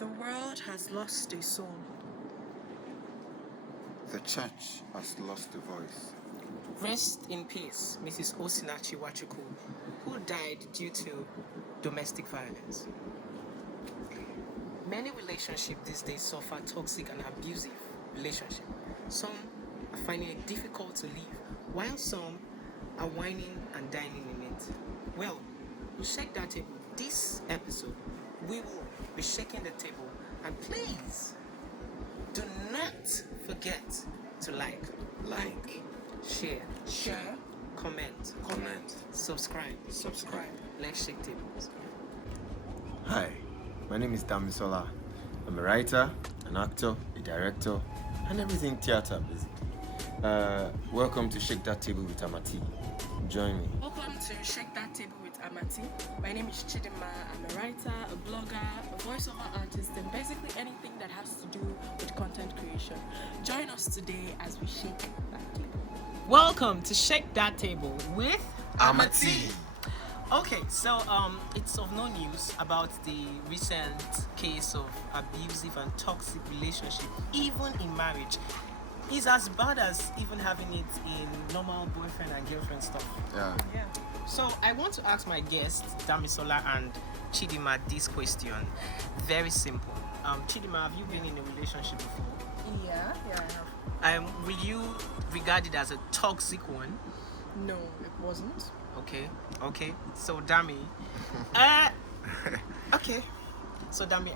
The world has lost a soul. The church has lost a voice. Rest in peace, Mrs. Osinachi Wachuku, who died due to domestic violence. Many relationships these days suffer toxic and abusive relationship. Some are finding it difficult to leave, while some are whining and dining in it. Well, we'll shake that table. This episode, we will be shaking the table, and please do not forget to like, share, comment, subscribe. Let's shake tables. Hi, my name is Damisola. I'm a writer, an actor, a director, and everything theater basically. Welcome to Shake That Table with Amati. Join me. Welcome to Shake That Table with Amati. My name is Chidinma. I'm a writer, a blogger, a voiceover artist, and basically anything that has to do with content creation. Join us today as we shake that table. Welcome to Shake That Table with Amati. Okay, so it's of no news about the recent case of abusive and toxic relationship, even in marriage. It's as bad as even having it in normal boyfriend and girlfriend stuff. Yeah. So I want to ask my guests, Damisola and Chidinma, this question. Very simple. Chidinma, have you been in a relationship before? Yeah, I have. Will you regard it as a toxic one? No, it wasn't. Okay. So Dami, okay. So Dami,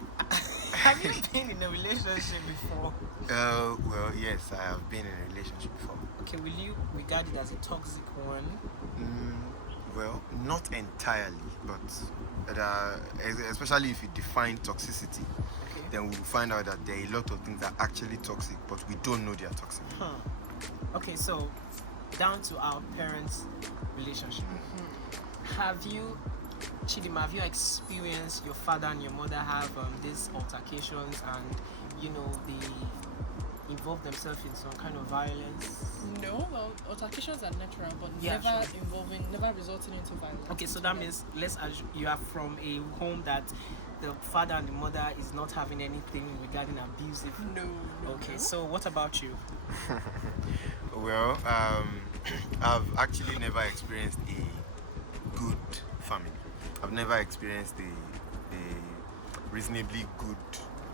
have you been in a relationship before? Well, yes, I have been in a relationship before. Okay, will you regard it as a toxic one? Well, not entirely, but especially if you define toxicity, Okay. then we'll find out that there are a lot of things that are actually toxic, but we don't know they are toxic. Okay, so down to our parents' relationship. Chidinma, have you experienced your father and your mother have these altercations and, they involve themselves in some kind of violence? No, well, altercations are natural, but Yeah, never resulting into violence. Okay, so that means let's assume you are from a home that the father and the mother is not having anything regarding abusive. No. Okay, so what about you? Well, I've actually never experienced a good family. I've never experienced a reasonably good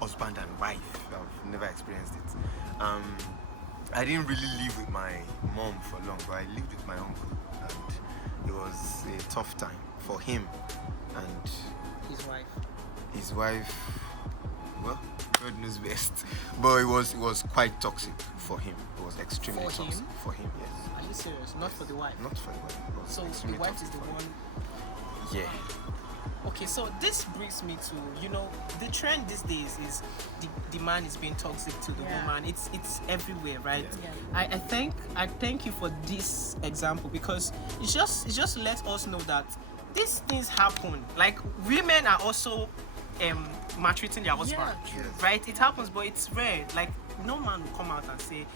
husband and wife. I've never experienced it. I didn't really live with my mom for long, but I lived with my uncle, and it was a tough time for him and His wife. well, God knows best. But it was quite toxic for him. It was extremely For toxic him? for him, yes. Are you serious? Not for the wife. Not for the wife. It was So the extremely wife toxic is the for him. one. Yeah. Okay, so this brings me to, the trend these days is the man is being toxic to the Yeah. woman. It's everywhere, right? Yeah. I thank you for this example because it just lets us know that these things happen. Like women are also maltreating their husband, Yes. right? It happens, but it's rare. Like no man will come out and say,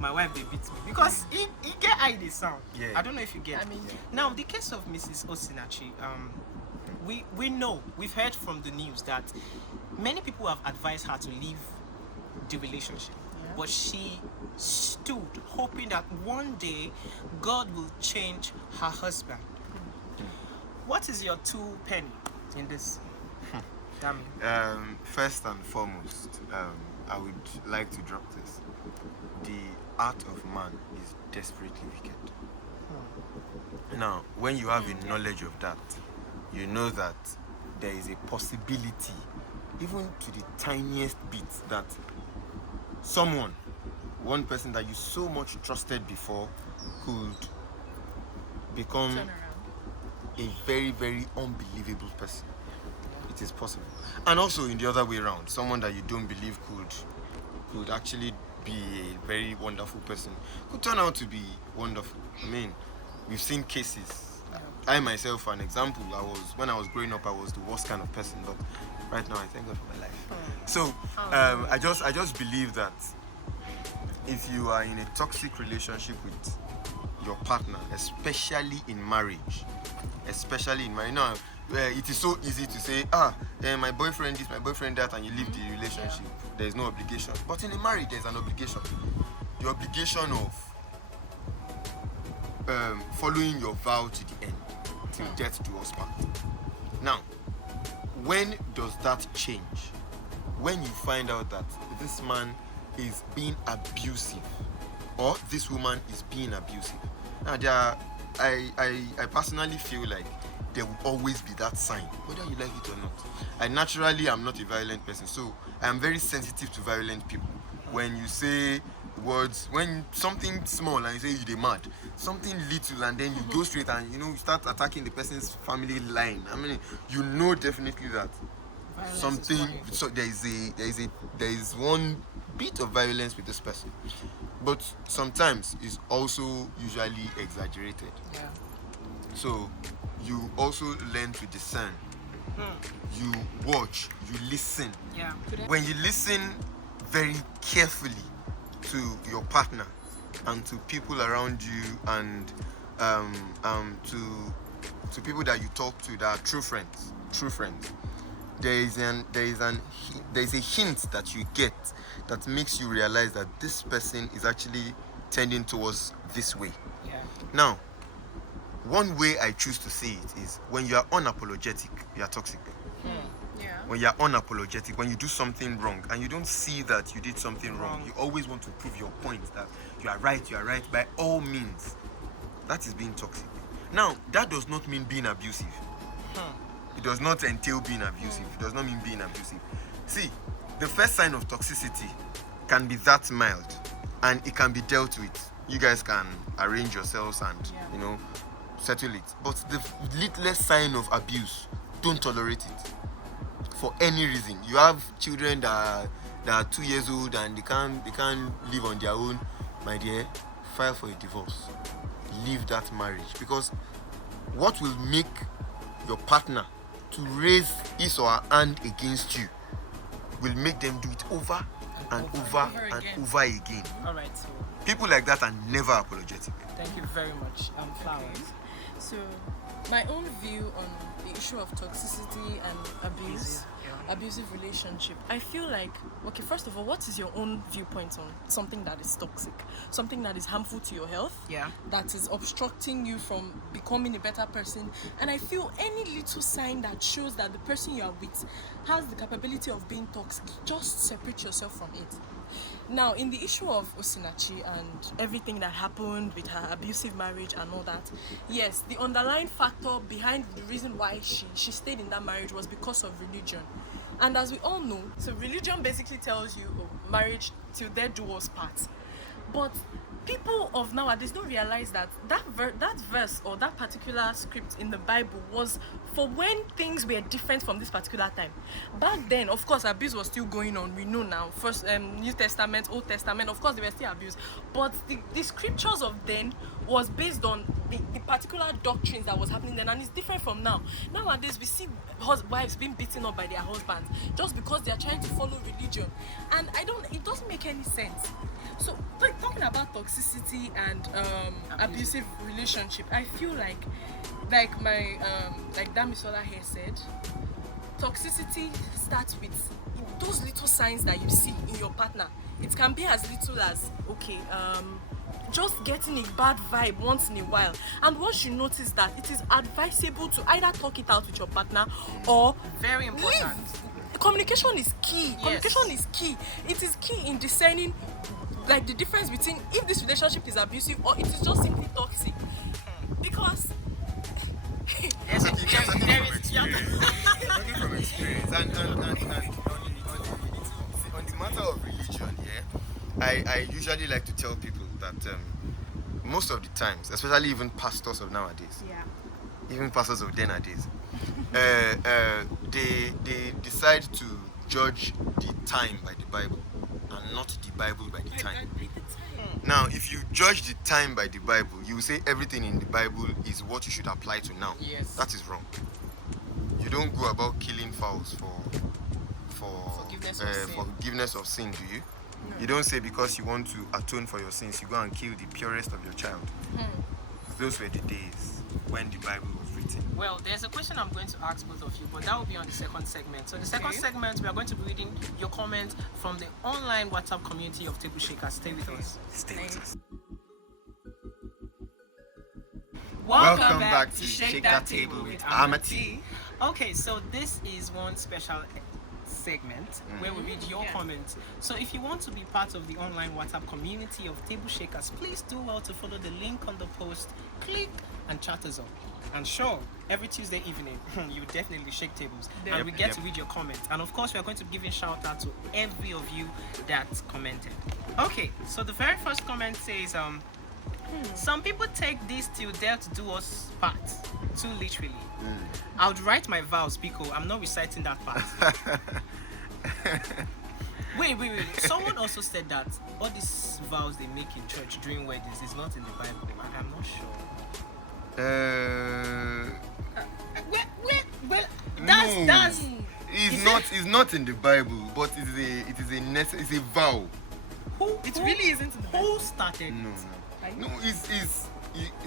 my wife they beat me because he get how they sound. Yeah. I don't know if you get. I mean, Now, the case of Mrs. Osinachi, we know, we've heard from the news that many people have advised her to leave the relationship. Yeah. But she stood hoping that one day God will change her husband. What is your two penny in this? Dami. First and foremost, I would like to drop this. The art of man is desperately wicked. Now, when you have a knowledge of that, you know that there is a possibility, even to the tiniest bit, that one person that you so much trusted before, could become turn around. a very, very unbelievable person. It is possible. And also in the other way around, someone that you don't believe could actually be a very wonderful person could turn out to be wonderful. I mean, we've seen cases. I myself, for an example, when I was growing up, I was the worst kind of person, but right now I thank God for my life. So I just believe that if you are in a toxic relationship with your partner, especially in marriage, now it is so easy to say, my boyfriend this, my boyfriend that, and you leave the relationship. There is no obligation. But in a marriage, there's an obligation. The obligation of following your vow to the end, till death do us part. Now, when does that change? When you find out that this man is being abusive, or this woman is being abusive. Now, I personally feel like there will always be that sign, whether you like it or not. I naturally am not a violent person, so I am very sensitive to violent people. When you say words, when something small and you say you're mad, something little and then you go straight and you start attacking the person's family line. I mean, definitely that Violence something. is So there is one bit of violence with this person, but sometimes it's also usually exaggerated. Yeah. So you also learn to discern. You watch, you listen. Yeah. When you listen very carefully to your partner and to people around you and to people that you talk to that are true friends, there is a hint that you get that makes you realize that this person is actually tending towards this way. Yeah. Now, one way I choose to see it is when you are unapologetic, you are toxic. Yeah. When you are unapologetic, when you do something wrong and you don't see that you did something wrong, you always want to prove your point that you are right by all means. That is being toxic. Now, that does not mean being abusive. It does not entail being abusive. It does not mean being abusive. See, the first sign of toxicity can be that mild and it can be dealt with. You guys can arrange yourselves and, settle it. But the littlest sign of abuse, don't tolerate it. For any reason. You have children that are 2 years old and they can't live on their own. My dear, file for a divorce. Leave that marriage. Because what will make your partner to raise his or her hand against you will make them do it over and over again. All right. So People like that are never apologetic. thank you very much, Flowers. So, my own view on the issue of toxicity and abusive relationship, I feel like, okay, first of all, what is your own viewpoint on something that is toxic, something that is harmful to your health, Yeah. that is obstructing you from becoming a better person? And I feel any little sign that shows that the person you are with has the capability of being toxic, just separate yourself from it. Now, in the issue of Osinachi and everything that happened with her abusive marriage and all that, yes, the underlying factor behind the reason why she stayed in that marriage was because of religion. And as we all know, so religion basically tells you, marriage till death do us part. But people of nowadays don't realize that that verse or that particular script in the Bible was for when things were different from this particular time. Back then, of course, abuse was still going on. We know now. First, New Testament, Old Testament, of course, they were still abused. But the scriptures of then was based on the particular doctrines that was happening then, and it's different from now. Nowadays, we see wives being beaten up by their husbands just because they are trying to follow religion, and it doesn't make any sense. So, talking about toxicity and abusive relationship, I feel like my like Damisola here said, toxicity starts with those little signs that you see in your partner. It can be as little as just getting a bad vibe once in a while, and once you notice that, it is advisable to either talk it out with your partner or Very important. leave. Communication is key. Yes. Communication is key. It is key in discerning like the difference between if this relationship is abusive or it is just simply toxic. Because Yes, Talking from experience. And on the matter of religion, I usually like to tell people that most of the times, especially even pastors of nowadays, even pastors of then nowadays, they decide to judge the time by the Bible and not the Bible by the time. Now, if you judge the time by the Bible, you will say everything in the Bible is what you should apply to now. Yes. That is wrong. You don't go about killing fowls for forgiveness of sin, do you? No. You don't say because you want to atone for your sins, you go and kill the purest of your child. Those were the days when the Bible was written. everything. Well, there's a question I'm going to ask both of you, but that will be on the second segment. So the second segment, we are going to be reading your comments from the online WhatsApp community of Table Shakers. Stay with us. Stay with us. Welcome back to Shake That Table with Amati. Okay, so this is one special segment where we read your comments. So if you want to be part of the online WhatsApp community of Table Shakers, please do well to follow the link on the post, click and chat us up. And sure, every Tuesday evening, you definitely shake tables and we get to read your comments. And of course, we are going to be giving shout out to every of you that commented. Okay, so the very first comment says, some people take this till death do us part too literally. I would write my vows, Pico. I'm not reciting that part. Wait. Someone also said that all these vows they make in church during weddings is not in the Bible. I'm not sure. That's It's not in the Bible, but it is a vow. It really isn't in the Bible. Who started? No, it's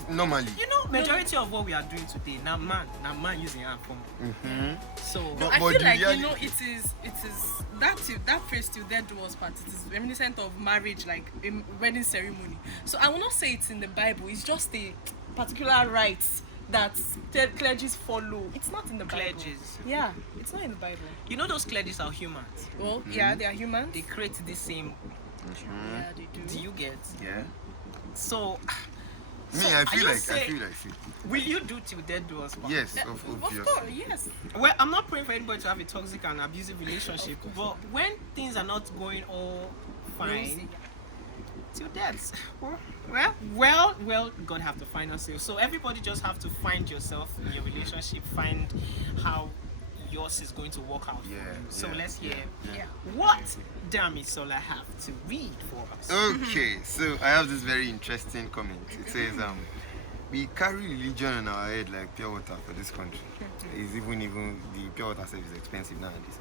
normally. You know, majority of what we are doing today, now man using our phone. So I feel like it is that phrase till death do us part. It is reminiscent of marriage, like a wedding ceremony. So I will not say it's in the Bible. It's just a particular rites that clergies follow. It's not in the Bible. Clergies. Yeah, it's not in the Bible. You know those clergies are humans. Well, yeah, they are humans. They create the same. Yeah, they do. Do you get? Yeah. So. I feel like. Will you do till death do us part? Yes, Of obviously. course, yes. Well, I'm not praying for anybody to have a toxic and abusive relationship, but when things are not going all fine, till death. Well, God have the final say. So everybody just have to find yourself in your relationship, find how yours is going to work out for you. So let's hear what Damisola have to read for us. Okay, so I have this very interesting comment. It says, we carry religion on our head like pure water for this country. It's even the pure water stuff is expensive nowadays.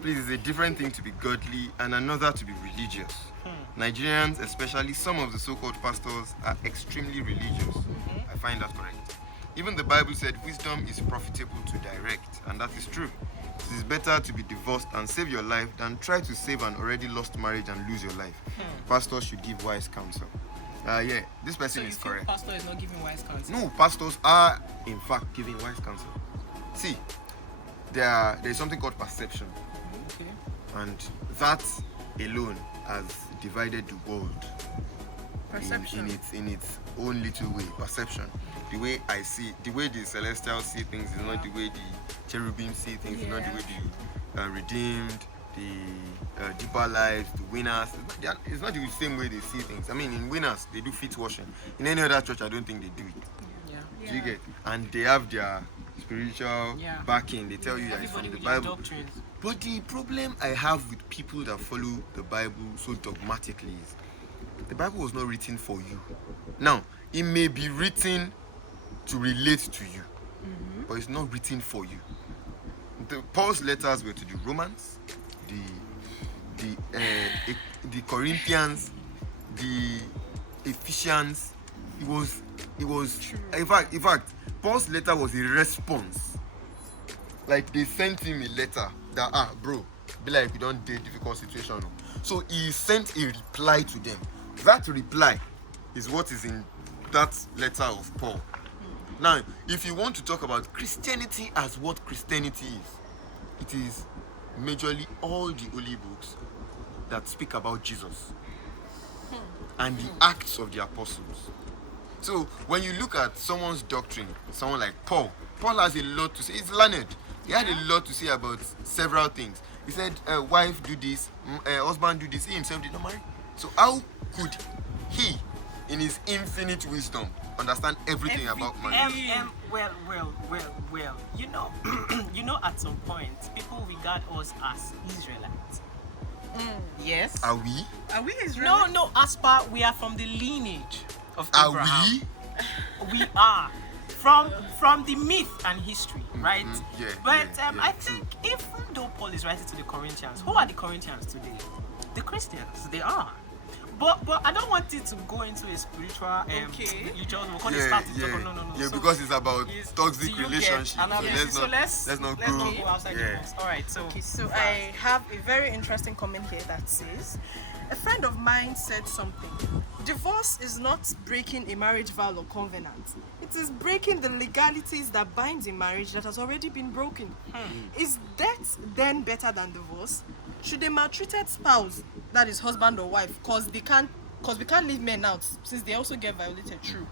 Please, it's a different thing to be godly and another to be religious. Nigerians, especially some of the so-called pastors, are extremely religious. I find that correct. Even the Bible said wisdom is profitable to direct, and that is true. It is better to be divorced and save your life than try to save an already lost marriage and lose your life. Pastors should give wise counsel. This person is correct. Pastor is not giving wise counsel. No, pastors are in fact giving wise counsel. See, there is something called perception, and that alone has divided the world in its own little way. Perception. The way I see, the way the celestials see things is not the way the cherubim see things, is not the way the redeemed, the deeper lives, the winners. It's not the same way they see things. I mean, in winners, they do feet washing. In any other church, I don't think they do it. Do you get? And they have their spiritual backing. They tell you that it's from the Bible. But the problem I have with people that follow the Bible so dogmatically is the Bible was not written for you. Now, it may be written to relate to you, but it's not written for you. Paul's letters were to the Romans, the Corinthians, the Ephesians. It was in fact Paul's letter was a response. Like they sent him a letter that bro, be like we don't date difficult situation. So he sent a reply to them. That reply is what is in that letter of Paul. Now, if you want to talk about Christianity as what Christianity is, it is majorly all the holy books that speak about Jesus and the acts of the apostles. So when you look at someone's doctrine, someone like Paul has a lot to say. He's learned. He had a lot to say about several things. He said, wife do this, husband do this. He himself did not marry. So how could he, in his infinite wisdom, understand everything about marriage? Well. You know, at some point, people regard us as Israelites. Yes. Are we? Are we Israelites? No. As per, we are from the lineage of Are Abraham. we? We are from the myth and history, right? I think even though Paul is writing to the Corinthians, who are the Corinthians today? The Christians. They are. But I don't want it to go into a spiritual Okay. religion. We'll call it start to talk. No. Yeah, So because it's about it's- toxic do you get- relationship. and So so let's not not go. go outside the box. All right. So Okay, so I have a very interesting comment here that says, a friend of mine said something. Divorce is not breaking a marriage vow or covenant. It is breaking the legalities that binds a marriage that has already been broken. Is death then better than divorce? Should a maltreated spouse, that is husband or wife, because we can't leave men out since they also get violated, true.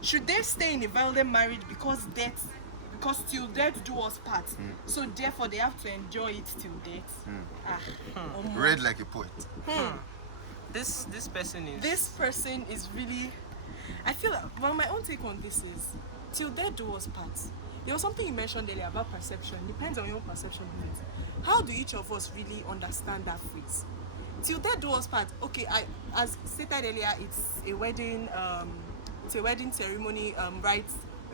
Should they stay in a violent marriage because till death do us part? So therefore they have to enjoy it till death. Read like a poet. this person is. This person is really, I feel like, well, my own take on this is till death do us part. There was something you mentioned earlier about perception. Depends on your own perception of it. How do each of us really understand that phrase? Till death do us part. Okay, as stated earlier, it's a wedding ceremony, right?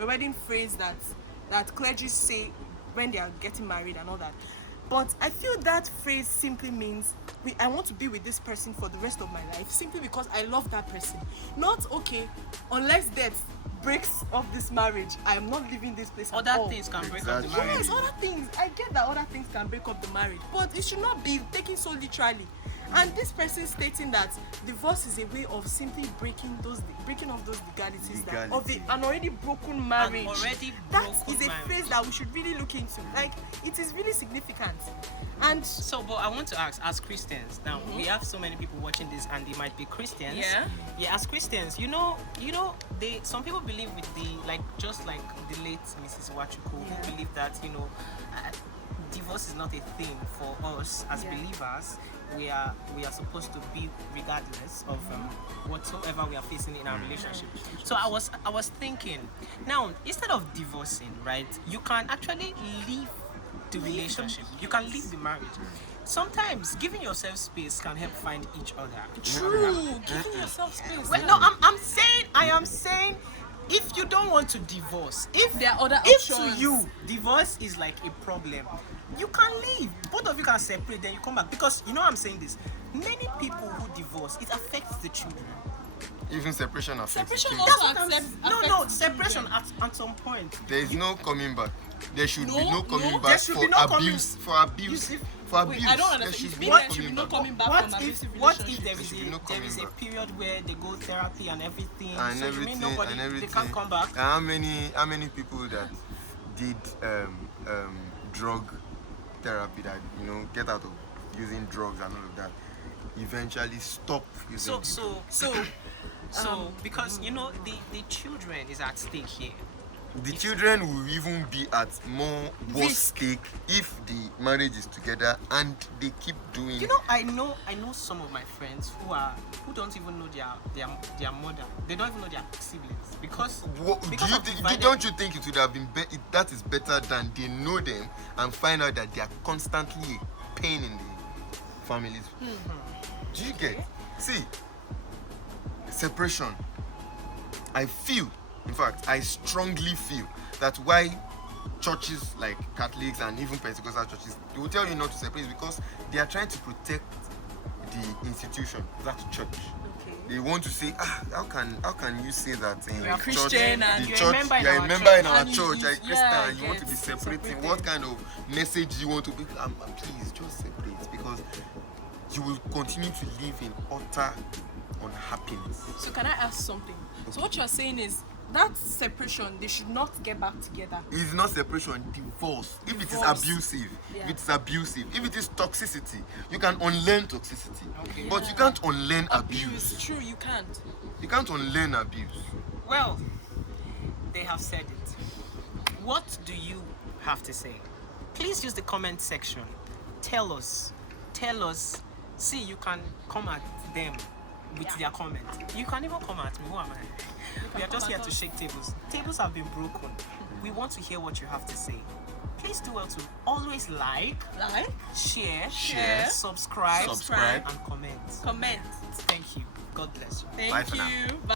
A wedding phrase that clergy say when they are getting married and all that. But I feel that phrase simply means I want to be with this person for the rest of my life simply because I love that person. Not okay, unless death breaks off this marriage, I am not leaving this place at Other all. things can break up the Exactly. marriage. Yes, other things. I get that other things can break up the marriage, but it should not be taken so literally. And this person stating that divorce is a way of simply breaking off those legalities that of an already broken marriage. That is a phrase that we should really look into. Like, it is really significant. And So, but I want to ask, as Christians, now we have so many people watching this, and they might be Christians. Yeah. As Christians, some people believe with just like the late Mrs. Wachuku, who believe that divorce is not a thing for us as believers. We are supposed to be regardless of whatsoever we are facing in our relationship. So I was thinking, now instead of divorcing, right, you can actually leave the relationship. You can leave the marriage. Sometimes giving yourself space can help find each other. true, giving yourself space. Well, no, I am saying, if you don't want to divorce, if there are other if to options. you divorce is like a problem, you can leave. Both of you can separate, then you come back. Because I'm saying this. Many people who divorce, it affects the children. Even separation affects Separation kids. also No, affects separation children. at some point. There is no coming back. There should be no coming no, back there should for be no coming- abuse. For abuse. You see- For Wait, abuse. I don't There understand. should It be means no there should be coming no back. coming back What from if abusive there relationship. is There should be no there is coming a back. period where they go therapy and everything? And so everything, you mean nobody and everything. they can't come back? And how many people that did drug therapy, that get out of using drugs and all of that, eventually stop using So because the children is at stake here. the children will even be at more worse stake if the marriage is together and they keep doing I know some of my friends who don't even know their mother. They don't even know their siblings because of divided- don't you think it would have been that is better than they know them and find out that they are constantly a pain in the families? Do you get? See, separation. I strongly feel that why churches like Catholics and even Pentecostal churches, they will tell you not to separate because they are trying to protect the institution, that church. Okay. They want to say, how can you say that in You're a church, Christian and the you're a church, member in you're a our member church. in our And church, you- you're a Christian, yeah, and you want to be yes, separating. separated. What kind of message you want to be? Please just separate, because you will continue to live in utter unhappiness. So can I ask something? So what you're saying is that separation, they should not get back together. It's not separation, divorce. If it is Divorce. abusive, Yeah. if it is abusive, if it is toxicity, you can unlearn toxicity. Okay. But you can't unlearn abuse. True, you can't. You can't unlearn abuse. Well, they have said it. What do you have to say? Please use the comment section. Tell us. See, you can come at them with their comment. You can even come at me. Who am I? We are just here to shake tables. Tables have been broken. We want to hear what you have to say. Please do well to always like, share, subscribe, Subscribe. and comment. Comment. Thank you. God bless you. Bye Thank for now. you. Bye.